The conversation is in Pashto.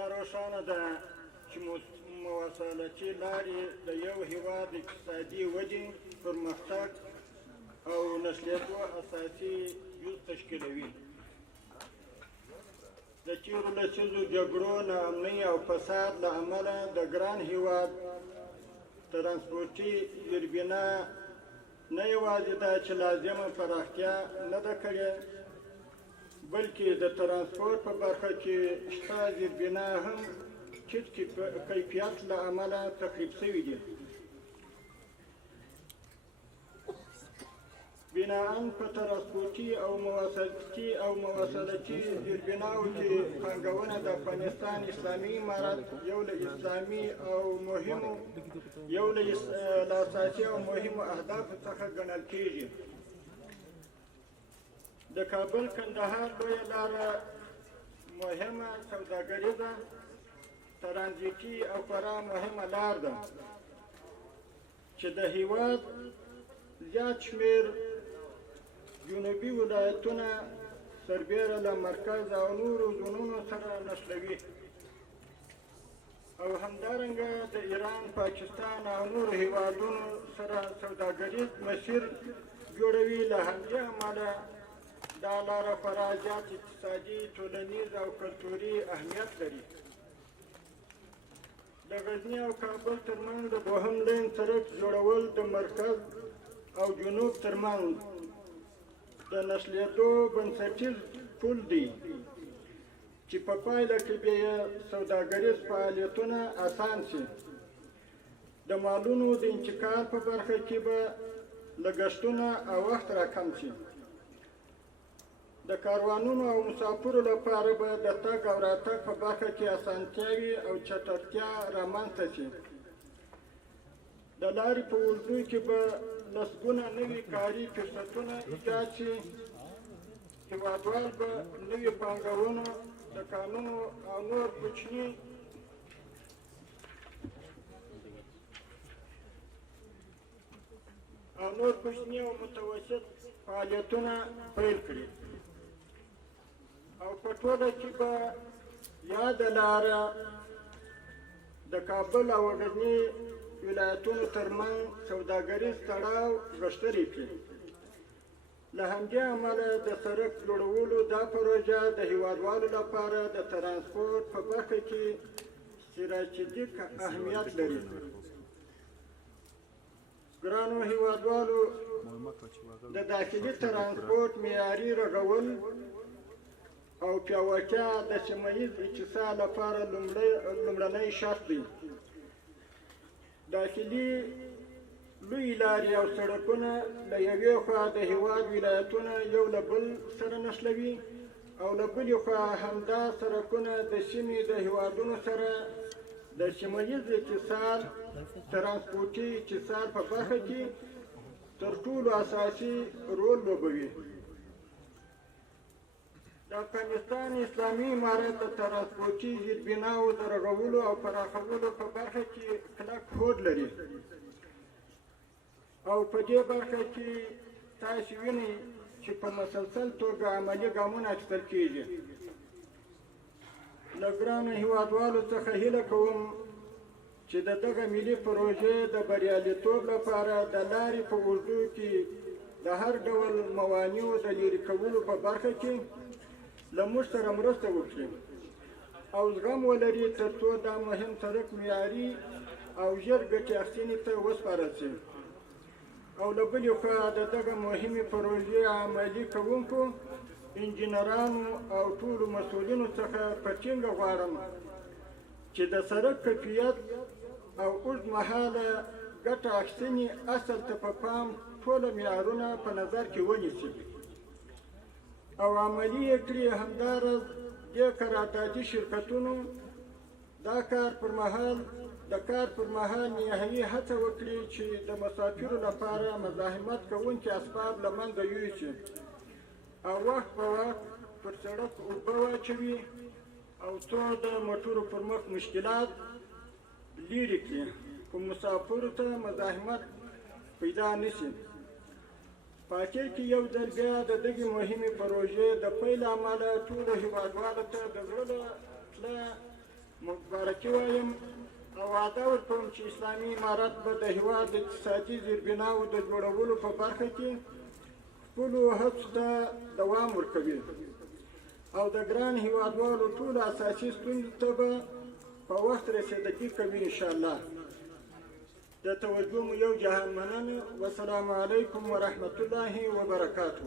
دا روښانه ده چې مواصلاتي لارې د یو هېواد اقتصادي ودې، پرمختګ او نسلېدو اساسي جز تشکیلوي. د تېرو لسیزو جګړو، ناامنۍ او فساد له امله د ګران هېواد ترانسپورټي زیربنا نه یوازې ده چې لازمه پراختیا نه ده کړې، بلکې د ترانسپورټ په برخه کې شته زیربنا هم ټیټ کیفیت له امله تخریب شوي دي. بناءً په ترانسپورټي او مواصلاتي زیربناو کې پانګونه د افغانستان اسلامي امارت یو له اساسي او مهمو اهدافو څخه ګڼل کېږي. د کابل کندهار لویه لاره مهمه سوداګریزه، ترانزیتي او خورا مهمه لار ده چې د هېواد زیات شمېر جنوبي ولایتونه سربیره له مرکز او نورو زونونو سره نښلوي، او همدارنګه د ایران، پاکستان او نورو هېوادونو سره سوداګریز مسیر جوړوي. له همدې امله دا لاره خورا زیات اقتصادي، ټولنیز او کلتوري اهمیت لري. د غزني او کابل ترمنځ د دوهم لین سړک جوړول د مرکز او جنوب ترمنځ د نښلېدو بنسټیز پل دی چې په پایله کې به یې سوداګریز فعالیتونه اسان شي. د مالونو د انتقال په برخه کې به لګښتونه او وخت راکم شي. د کاروانونو او مسافرو لپاره به د تګ او راتګ په برخه کې اسانتیاوې او چټکتیا رامنځته شي. د لارې په اوږدو کې به لسګونه نوي کاري فرصتونه ایجاد شي. هېوادوال به نوي پانګونو، دوکانونو او نور کوچني او متوسط فعالیتونه پیل کړي، او په ټوله کې به یاده لاره د کابل او غزني ولایتونو ترمنځ سوداګریز تړاو غښتلی کړي. له همدې امله د سړک جوړولو دا پروژه د هېوادوالو لپاره د ترانسپورټ په برخه کې ستراتیژیک اهمیت لري. ګرانو هېوادوالو، د داخلي ترانسپورټ معیاري رغول او پیاوړتیا د سیمه ییز اتصال لپاره لومړنی شرط دی. داخلي لوی لارې او سړکونه له یوې خوا د هېواد ولایتونه یو له بل سره نښلوي، او له بلې خوا همدا سړکونه د سیمې د هېوادونو سره د سیمه ییز اتصال، ترانسپورټي اتصال په برخه کې تر ټولو اساسي رول لوبوي. د افغانستان اسلامي امارت د ترانسپورټي زیربناو د رغولو او پراخولو په برخه کې کلک هوډ لري، او په دې برخه کې تاسو وینئ چې په مسلسل توګه عملي ګامونه اخیستل کېږي. له ګرانو هېوادوالو څخه هیله کوم چې د دغه ملي پروژې د بریالیتوب لپاره د لارې په اوږدو کې د هر ډول موانعو د لرې کولو په برخه کې له موږ سره مرسته وکړي، او زغم ولري تر څو دا مهم سړک معیاري او ژر ګټې اخیستنې ته وسپارل شي. او له بلې خوا د دغه مهمې پروژې عملي کوونکو انجینرانو او ټولو مسؤلینو څخه په ټینګه غواړم چې د سړک کیفیت او اوږدمهاله ګټه اخیستنې اصل ته په پام ټوله معیارونه په نظر کې ونیسي او عملي یې کړي. همداراز دې قراردادي شرکتونو د کار پر مهال نهایي هڅه وکړي چې د مسافرو لپاره مزاحمت کوونکي اسباب له منځه یوسي، او وخت په وخت پر سړک اوبه واچوي، او څو د موټرو پر مخ مشکلات لرې کړي، خو مسافرو ته مزاحمت پیدا نشي. په اخر کې یو ځل بیا د دغې مهمې پروژې د پیل امله ټولو هېوادوالو ته د زړه له مبارکي وایم او وعده ورکوم چې اسلامي امارت به د هېواد د اقتصادي زیربناو د جوړولو په برخه کې خپلو هڅو ته دوام ورکوي او د ګران هېوادوالو ټولو اساسي ستونزو ته به په وخت رسېدګي کوي انشاءالله. د توجه مو یو جهان مننه. والسلام علیکم ورحمة الله وبرکاته.